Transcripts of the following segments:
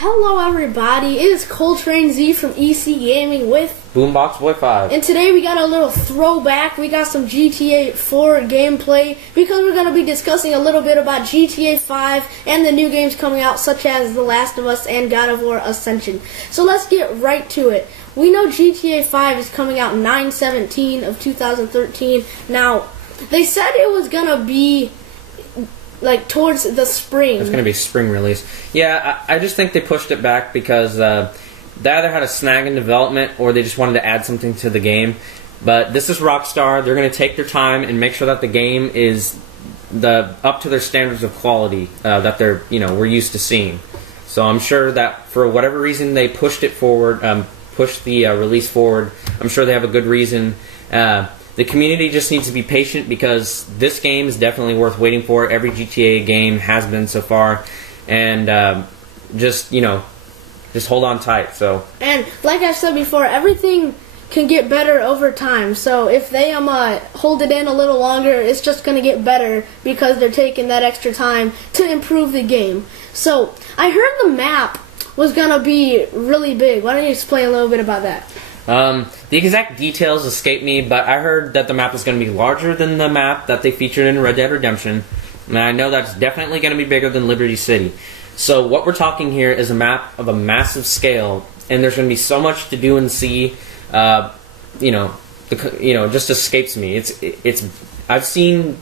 Hello everybody, it is Coltrane Z from EC Gaming with Boombox Boy 5. And today we got a little throwback. We got some GTA 4 gameplay because we're going to be discussing a little bit about GTA 5 and the new games coming out such as The Last of Us and God of War Ascension. So let's get right to it. We know GTA 5 is coming out 9/17 of 2013. Now, they said it was going to be like towards the spring. It's going to be spring release. Yeah, I just think they pushed it back because they either had a snag in development or they just wanted to add something to the game. But this is Rockstar. They're going to take their time and make sure that the game is up to their standards of quality that we're used to seeing. So I'm sure that for whatever reason they pushed it forward, pushed the release forward. I'm sure they have a good reason. The community just needs to be patient because this game is definitely worth waiting for. Every GTA game has been so far, and just hold on tight. So, and like I said before, everything can get better over time. So if they hold it in a little longer, it's just going to get better because they're taking that extra time to improve the game. So I heard the map was going to be really big. Why don't you explain a little bit about that? The exact details escape me, but I heard that the map is going to be larger than the map that they featured in Red Dead Redemption, and I know that's definitely going to be bigger than Liberty City. So what we're talking here is a map of a massive scale, and there's going to be so much to do and see. Just escapes me. I've seen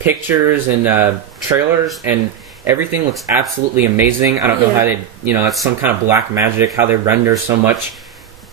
pictures and trailers, and everything looks absolutely amazing. I don't know how they, that's some kind of black magic, how they render so much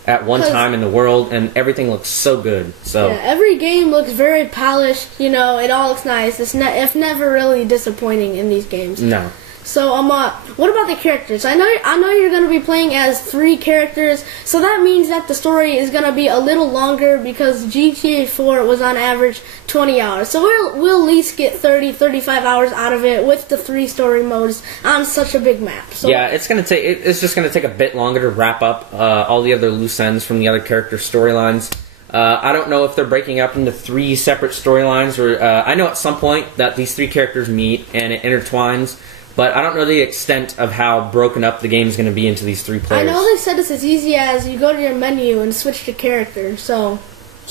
at one time in the world, and everything looks so good. So yeah, every game looks very polished. It all looks nice. It's never really disappointing in these games. No. So what about the characters? I know you're going to be playing as 3 characters, so that means that the story is going to be a little longer because GTA 4 was on average 20 hours. So we'll at least get 35 hours out of it with the 3 story modes on such a big map. So yeah, it's just going to take a bit longer to wrap up all the other loose ends from the other character storylines. I don't know if they're breaking up into 3 separate storylines, or I know at some point that these 3 characters meet and it intertwines. But I don't know the extent of how broken up the game is going to be into these 3 players. I know they said it's as easy as you go to your menu and switch to character. So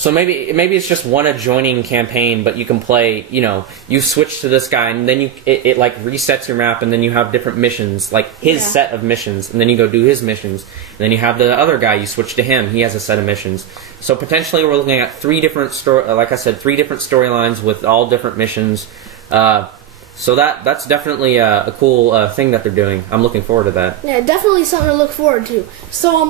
maybe it's just one adjoining campaign, but you can play. You switch to this guy, and then it like resets your map, and then you have different missions, like his set of missions, and then you go do his missions, and then you have the other guy. You switch to him; he has a set of missions. So potentially, we're looking at 3 different 3 different storylines with all different missions. So that's definitely a cool thing that they're doing. I'm looking forward to that. Yeah, definitely something to look forward to. So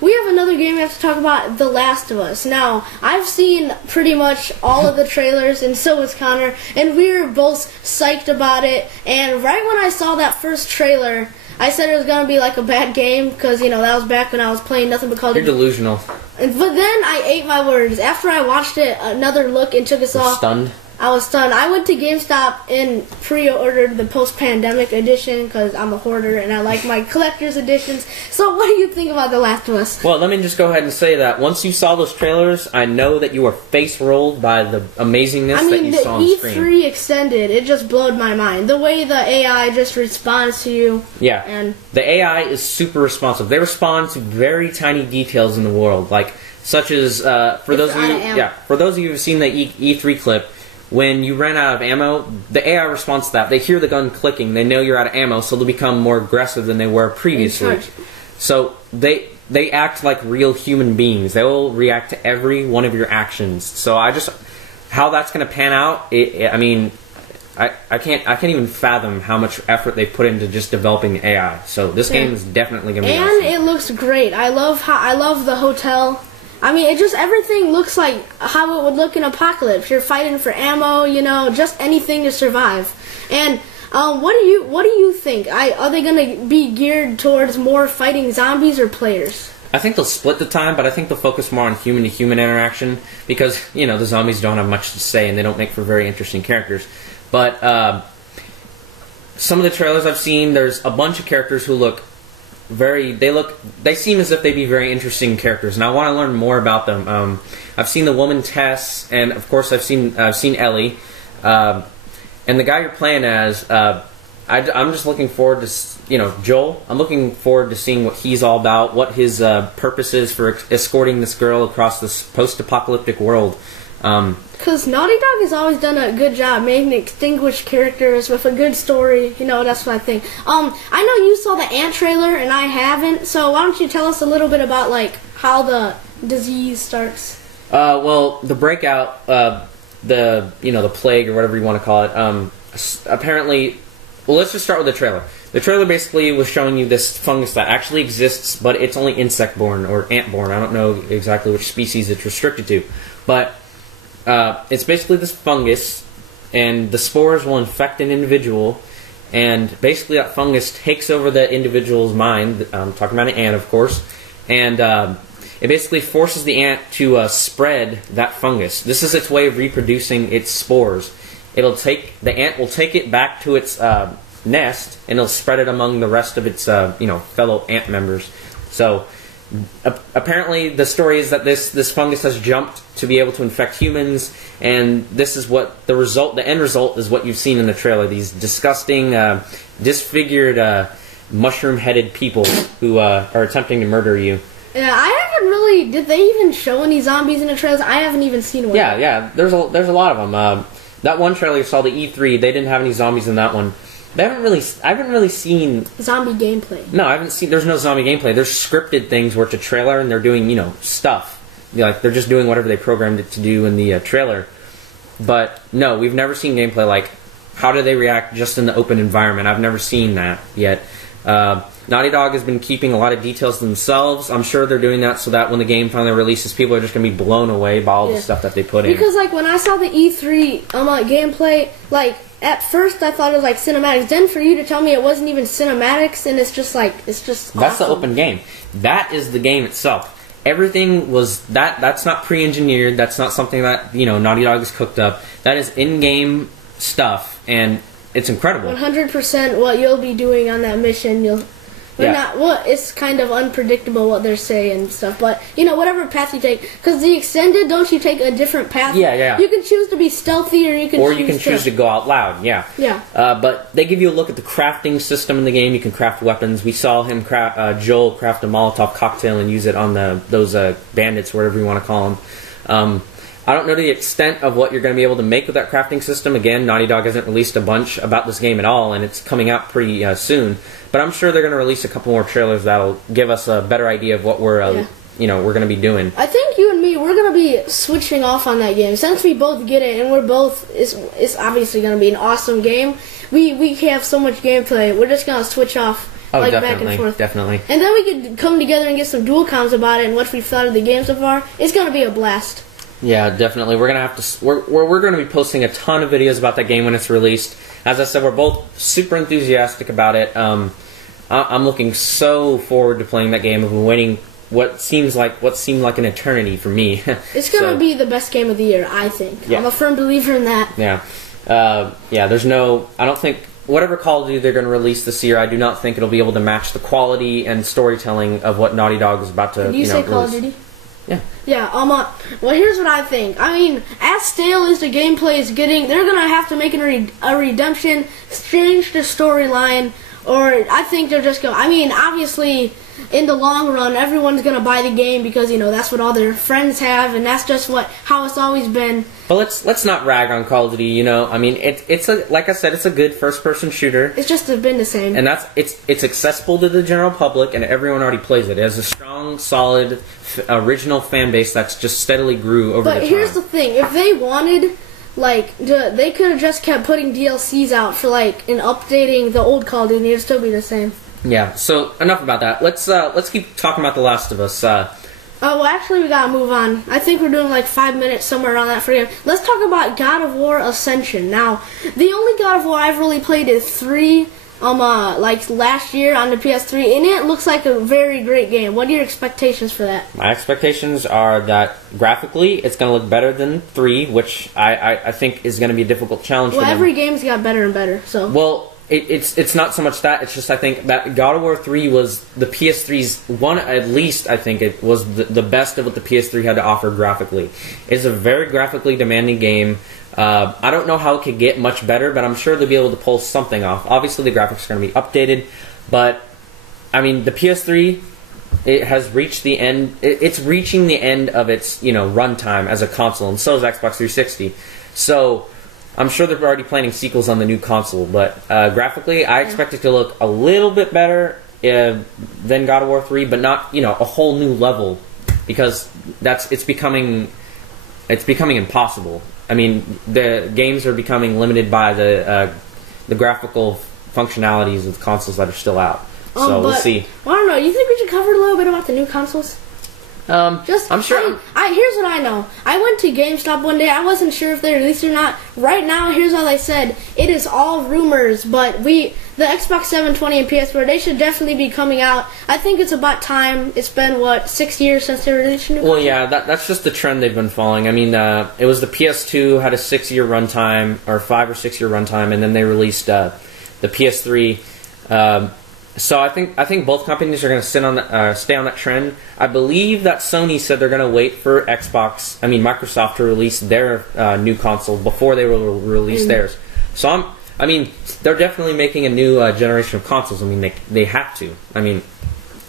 we have another game we have to talk about, The Last of Us. Now, I've seen pretty much all of the trailers, and so has Connor, and we were both psyched about it. And right when I saw that first trailer, I said it was going to be like a bad game because, that was back when I was playing nothing but Call of Duty. You're delusional. But then I ate my words. After I watched it, another look and took us all. Stunned? I was stunned. I went to GameStop and pre-ordered the post-pandemic edition because I'm a hoarder and I like my collector's editions. So what do you think about The Last of Us? Well, let me just go ahead and say that once you saw those trailers, I know that you were face-rolled by the amazingness that you saw on screen. the E3 extended, it just blowed my mind. The way the AI just responds to you. Yeah, and the AI is super responsive. They respond to very tiny details in the world, such as for those of you who've seen the E3 clip. When you ran out of ammo, the AI responds to that. They hear the gun clicking. They know you're out of ammo, so they'll become more aggressive than they were previously. So they act like real human beings. They will react to every one of your actions. So how that's going to pan out, I can't even fathom how much effort they put into just developing the AI. So this game is definitely going to be awesome. And it looks great. I love the hotel. Everything looks like how it would look in Apocalypse. You're fighting for ammo, just anything to survive. And what do you think? Are they going to be geared towards more fighting zombies or players? I think they'll split the time, but I think they'll focus more on human-to-human interaction because, the zombies don't have much to say and they don't make for very interesting characters. But some of the trailers I've seen, there's a bunch of characters who look they seem as if they'd be very interesting characters, and I want to learn more about them. I've seen the woman Tess, and of course I've seen Ellie, and the guy you're playing as. I'm just looking forward to Joel. I'm looking forward to seeing what he's all about, what his purpose is for escorting this girl across this post-apocalyptic world. Because Naughty Dog has always done a good job making distinguished characters with a good story. That's what I think. I know you saw the Ant trailer, and I haven't. So why don't you tell us a little bit about how the disease starts? Well, the breakout, the plague or whatever you want to call it. Apparently, well, let's just start with the trailer. The trailer basically was showing you this fungus that actually exists, but it's only insect-borne or ant-borne. I don't know exactly which species it's restricted to, but it's basically this fungus, and the spores will infect an individual, and basically that fungus takes over the individual's mind. I'm talking about an ant, of course, and it basically forces the ant to spread that fungus. This is its way of reproducing its spores. The ant will take it back to its nest, and it'll spread it among the rest of its fellow ant members. So apparently the story is that this fungus has jumped to be able to infect humans, and this is what the end result is what you've seen in the trailer. These disgusting, disfigured, mushroom-headed people who are attempting to murder you. Yeah, I haven't really. Did they even show any zombies in the trailers? I haven't even seen one. Yeah. There's a lot of them. That one trailer you saw, the E3, they didn't have any zombies in that one. I haven't really seen zombie gameplay. No, I haven't seen. There's no zombie gameplay. There's scripted things where it's a trailer and they're doing stuff. They're just doing whatever they programmed it to do in the trailer. But no, we've never seen gameplay. How do they react just in the open environment? I've never seen that yet. Naughty Dog has been keeping a lot of details to themselves. I'm sure they're doing that so that when the game finally releases, people are just going to be blown away by all the stuff that they put in. Because when I saw the E3 gameplay, at first I thought it was cinematics. Then for you to tell me it wasn't even cinematics, and it's just awesome. That's the open game. That is the game itself. Everything was that's not pre-engineered. That's not something that Naughty Dog has cooked up. That is in-game stuff, and it's incredible. 100% what you'll be doing on that mission. It's kind of unpredictable what they're saying and stuff, but whatever path you take, because the extended, don't you take a different path? Yeah. You can choose to be stealthy, or you can choose to go out loud. Yeah. But they give you a look at the crafting system in the game. You can craft weapons. We saw him Joel craft a Molotov cocktail and use it on those bandits, whatever you want to call them. I don't know the extent of what you're going to be able to make with that crafting system. Again, Naughty Dog hasn't released a bunch about this game at all, and it's coming out pretty soon. But I'm sure they're going to release a couple more trailers that'll give us a better idea of what we're going to be doing. I think you and me, we're going to be switching off on that game. Since we both get it, and it's obviously going to be an awesome game. We have so much gameplay. We're just going to switch off. Back and forth. Definitely. And then we could come together and get some dual comms about it and what we've thought of the game so far. It's going to be a blast. Yeah, definitely. We're gonna have to. We're going to be posting a ton of videos about that game when it's released. As I said, we're both super enthusiastic about it. I'm looking so forward to playing that game. I've been waiting what seemed like an eternity for me. It's gonna be the best game of the year, I think. Yeah. I'm a firm believer in that. Yeah. There's no. I don't think whatever Call of Duty they're going to release this year, I do not think it'll be able to match the quality and storytelling of what Naughty Dog is about to. Did you say Call of Duty? Yeah. Yeah, well, here's what I think. I mean, as stale as the gameplay is getting, they're going to have to make a redemption, change the storyline, or I think they're just going to... I mean, obviously, in the long run, everyone's going to buy the game because, that's what all their friends have, and that's just how it's always been. But let's not rag on Call of Duty, I mean, it's like I said, it's a good first-person shooter. It's just been the same. And it's accessible to the general public, and everyone already plays it. It has a strong, solid, original fan base that's just steadily grew over the time. But here's the thing. If they wanted... they could have just kept putting DLCs out for, and updating the old Call of Duty. It'd still be the same. Yeah, so enough about that. Let's keep talking about The Last of Us. Well, actually, we gotta move on. I think we're doing 5 minutes, somewhere around that for you. Let's talk about God of War Ascension. Now, the only God of War I've really played is 3, last year on the PS3, and it looks like a very great game. What are your expectations for that? My expectations are that graphically it's going to look better than 3, which I think is going to be a difficult challenge for them. Well, every game's got better and better, so... Well, it's not so much that, it's just I think that God of War 3 was the PS3's one, at least I think it was the best of what the PS3 had to offer graphically. It's a very graphically demanding game. I don't know how it could get much better, but I'm sure they'll be able to pull something off. Obviously, the graphics are going to be updated. But I mean, the PS3, it has reached the end. It's reaching the end of its runtime as a console, and so is Xbox 360. So I'm sure they're already planning sequels on the new console. But graphically, I expect it to look a little bit better than God of War 3, but not a whole new level, because it's becoming impossible. I mean, the games are becoming limited by the graphical functionalities of the consoles that are still out. So we'll see. Well, I don't know. You think we should cover a little bit about the new consoles? I'm sure. Here's what I know. I went to GameStop one day. I wasn't sure if they released it or not. Right now, here's all they said. It is all rumors, but the Xbox 720 and PS4, they should definitely be coming out. I think it's about time. It's been, 6 years since they released a new console? Well, yeah, that's just the trend they've been following. I mean, it was the PS2 had a 6-year runtime, or 5 or 6 year runtime, and then they released the PS3. So I think both companies are going to stay on that trend. I believe that Sony said they're going to wait for Microsoft to release their new console before they will release theirs. So they're definitely making a new generation of consoles. I mean, they have to. I mean,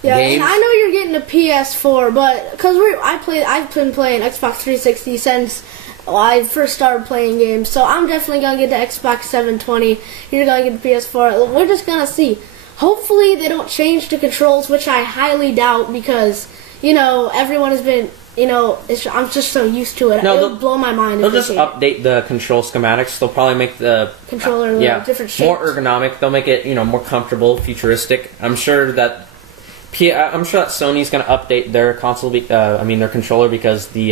yeah, games. And I know you're getting a PS4, but because I've been playing Xbox 360 since I first started playing games. So I'm definitely gonna get the Xbox 720. You're gonna get the PS4. We're just gonna see. Hopefully they don't change the controls, which I highly doubt, because everyone has been I'm just so used to it. It'll blow my mind. They'll just update the control schematics. They'll probably make the controller different shapes, more ergonomic. They'll make it more comfortable, futuristic. I'm sure that Sony's going to update their console. Their controller, because the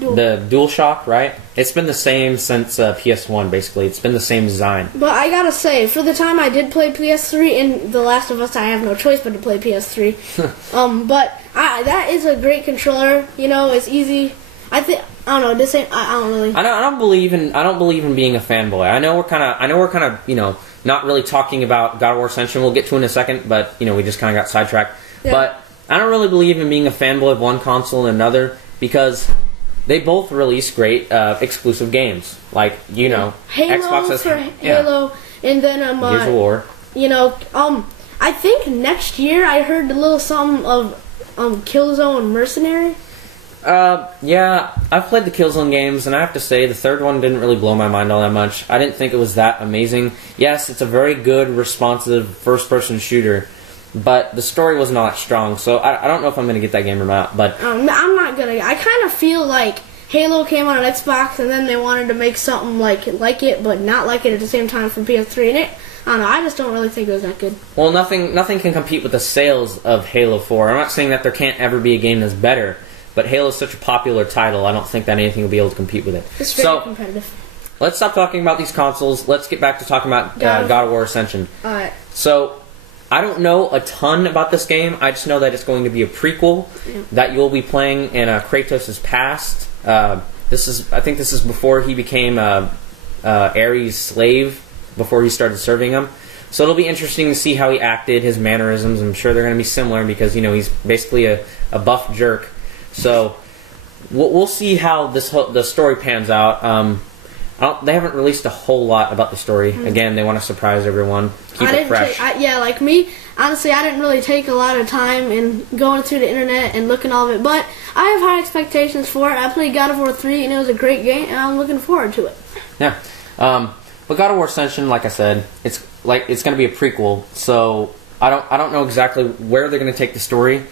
DualShock, right? It's been the same since PS1. Basically, it's been the same design. But I gotta say, for the time I did play PS3 in The Last of Us, I have no choice but to play PS3. But that is a great controller. It's easy. I don't know. This ain't. I don't really. I don't believe in being a fanboy. I know we're kind of not really talking about God of War Ascension. We'll get to in a second, but we just kind of got sidetracked. Yeah. But I don't really believe in being a fanboy of one console and another, because they both release great exclusive games, like Halo Xbox has Halo, and then Gears of War. I think next year I heard a little something of Killzone Mercenary. Yeah, I've played the Killzone games, and I have to say the third one didn't really blow my mind all that much. I didn't think it was that amazing. Yes, it's a very good, responsive first-person shooter, but the story wasn't all that strong, so I don't know if I'm going to get that game or not. But I'm not going to. I kind of feel like Halo came on an Xbox, and then they wanted to make something like it, but not like it at the same time for PS3, and I don't know, I just don't really think it was that good. Well, nothing can compete with the sales of Halo 4. I'm not saying that there can't ever be a game that's better, but Halo is such a popular title, I don't think that anything will be able to compete with it. It's very competitive. Let's stop talking about these consoles. Let's get back to talking about God of War Ascension. Alright. So, I don't know a ton about this game. I just know that it's going to be a prequel that you'll be playing in Kratos' past. I think this is before he became Ares' slave, before he started serving him. So it'll be interesting to see how he acted, his mannerisms. I'm sure they're going to be similar, because he's basically a buff jerk. So we'll see how the story pans out. They haven't released a whole lot about the story. Again, they want to surprise everyone, keep it fresh. Like me, honestly, I didn't really take a lot of time in going through the internet and looking all of it, but I have high expectations for it. I played God of War 3, and it was a great game, and I'm looking forward to it. Yeah. But God of War Ascension, like I said, it's going to be a prequel, so I don't know exactly where they're going to take the story.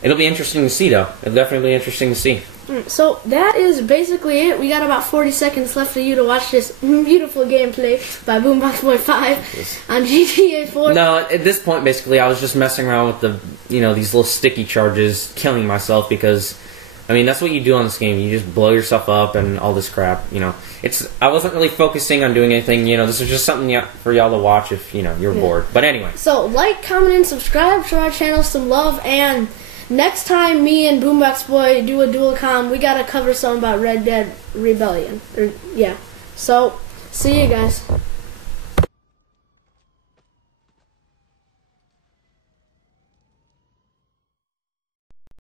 It'll be interesting to see, though. It'll definitely be interesting to see. So that is basically it. We got about 40 seconds left for you to watch this beautiful gameplay by Boombox Boy 5 on GTA 4. No, at this point, basically, I was just messing around with these little sticky charges, killing myself, because that's what you do on this game. You just blow yourself up and all this crap. I wasn't really focusing on doing anything. This is just something for y'all to watch if you're bored. But anyway. So like, comment, and subscribe. Show our channel some love, and next time me and Boombox Boy do a dual com, we gotta cover something about Red Dead Rebellion. So, see you guys.